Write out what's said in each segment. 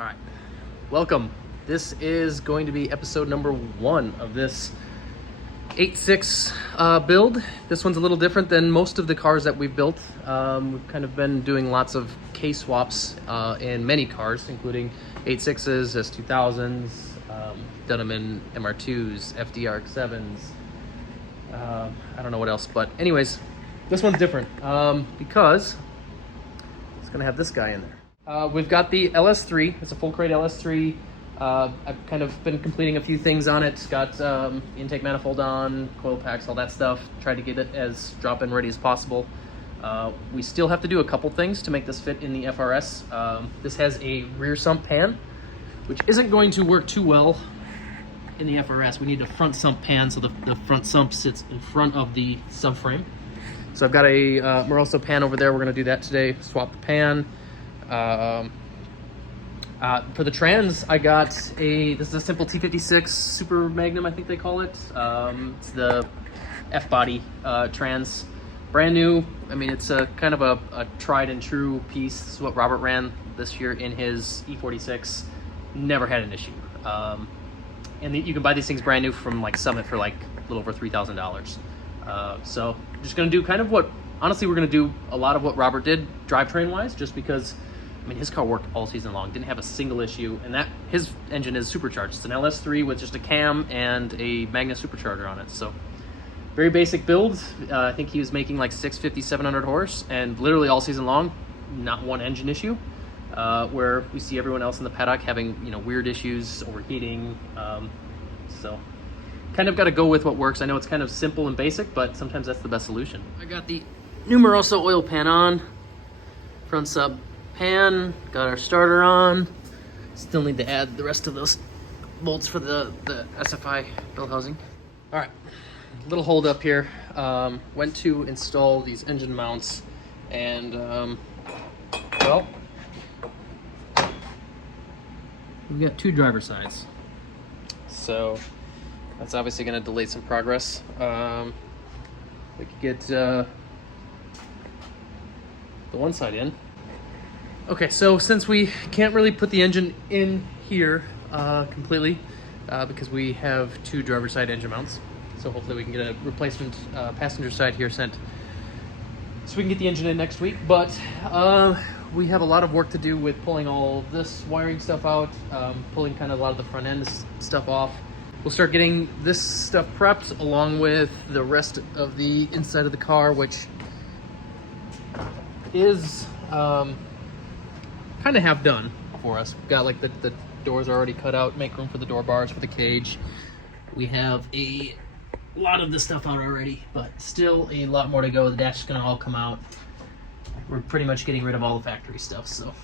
All right, welcome. This is going to be episode number 1 of this 86 build. This one's a little different than most of the cars that we've built. We've kind of been doing lots of K swaps in many cars, including 86s, S2000s, Dunham MR2s, FDRX7s. I don't know what else, but anyways, this one's different because it's gonna have this guy in there. We've got the LS3. It's a full crate LS3. I've kind of been completing a few things on it. It's got intake manifold on, coil packs, all that stuff. Tried to get it as drop-in ready as possible. We still have to do a couple things to make this fit in the FRS. This has a rear sump pan, which isn't going to work too well in the FRS. We need a front sump pan, so the front sump sits in front of the subframe. So I've got a Moroso pan over there. We're gonna do that today, swap the pan. For the trans, I got this is a simple T56 Super Magnum, I think they call it. It's the F-body trans, brand new. I mean, it's a kind of a tried and true piece. This is what Robert ran this year in his E46. Never had an issue. And you can buy these things brand new from like Summit for like a little over $3,000. So I'm just gonna do kind of what, honestly, we're gonna do a lot of what Robert did drivetrain wise, just because I mean, his car worked all season long, didn't have a single issue, and his engine is supercharged. It's an LS3 with just a cam and a Magnus supercharger on it. So very basic build. I think he was making like 650, 700 horse, and literally all season long, not one engine issue. Where we see everyone else in the paddock having, you know, weird issues, overheating. So kind of got to go with what works. I know it's kind of simple and basic, but sometimes that's the best solution. I got the Numeroso oil pan on, front sub pan, got our starter on. Still need to add the rest of those bolts for the SFI belt housing. All right, little hold up here. Went to install these engine mounts, and well, we've got 2 driver sides, so that's obviously going to delay some progress. We could get the one side in. Okay, so since we can't really put the engine in here completely because we have 2 driver side engine mounts, so hopefully we can get a replacement passenger side here sent so we can get the engine in next week. But we have a lot of work to do with pulling all this wiring stuff out, pulling kind of a lot of the front end stuff off. We'll start getting this stuff prepped along with the rest of the inside of the car, which is kind of half done for us. We've got like the doors are already cut out, make room for the door bars for the cage. We have a lot of the stuff out already, but still a lot more to go. The dash is gonna all come out. We're pretty much getting rid of all the factory stuff, so.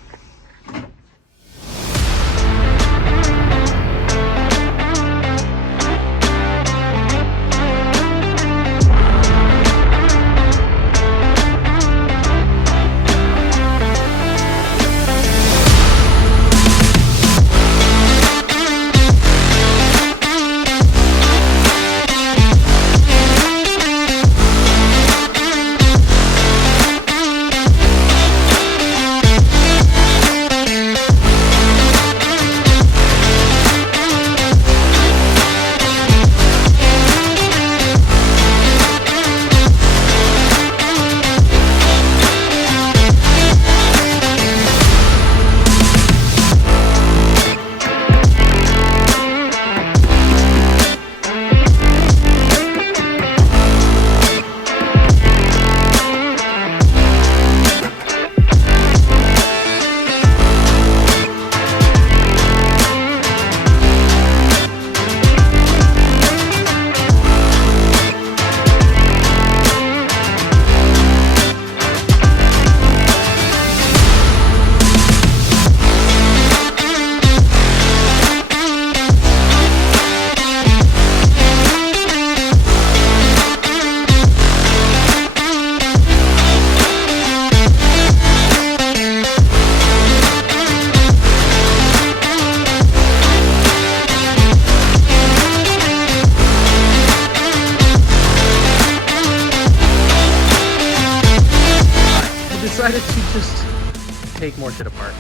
decided to just take more shit apart.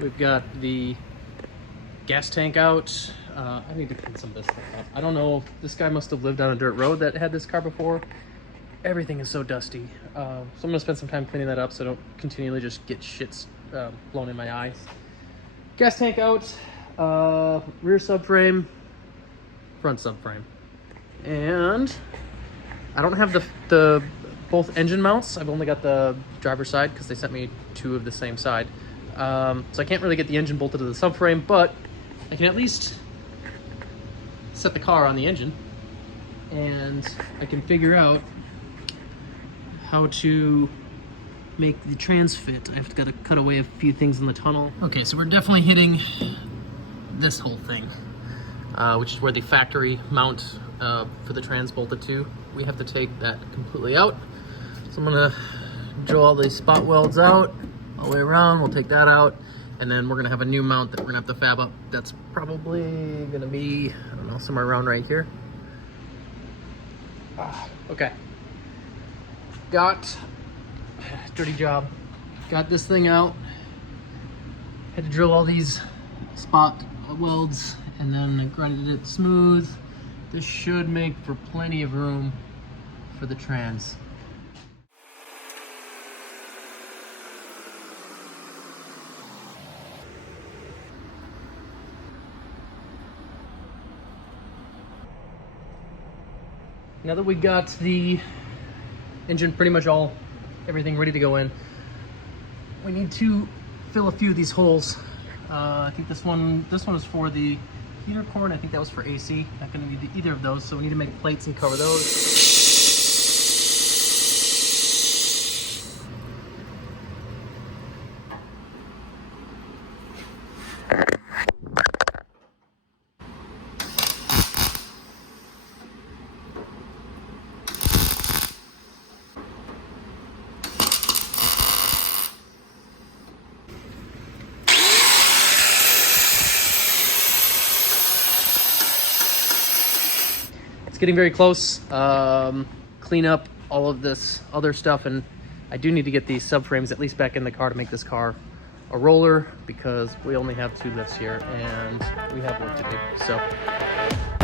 We've got the gas tank out. I need to clean some of this stuff up. I don't know, this guy must have lived on a dirt road that had this car before. Everything is so dusty. So I'm gonna spend some time cleaning that up so I don't continually just get shit blown in my eyes. Gas tank out, rear subframe, front subframe. And I don't have the both engine mounts. I've only got the driver's side because they sent me 2 of the same side. So I can't really get the engine bolted to the subframe, but I can at least set the car on the engine and I can figure out how to make the trans fit. I've got to cut away a few things in the tunnel. Okay, so we're definitely hitting this whole thing, which is where the factory mount for the trans bolted to. We have to take that completely out. So I'm gonna drill all these spot welds out all the way around. We'll take that out, and then we're gonna have a new mount that we're gonna have to fab up. That's probably gonna be, I don't know, somewhere around right here. Okay. Dirty job. Got this thing out. Had to drill all these spot welds and then grinded it smooth. This should make for plenty of room for the trans. Now that we got the engine pretty much everything ready to go in, we need to fill a few of these holes. I think this one is for the heater core, and I think that was for AC. Not going to need either of those, so we need to make plates and cover those. Getting very close. Clean up all of this other stuff, and I do need to get these subframes at least back in the car to make this car a roller, because we only have 2 lifts here and we have work to do. So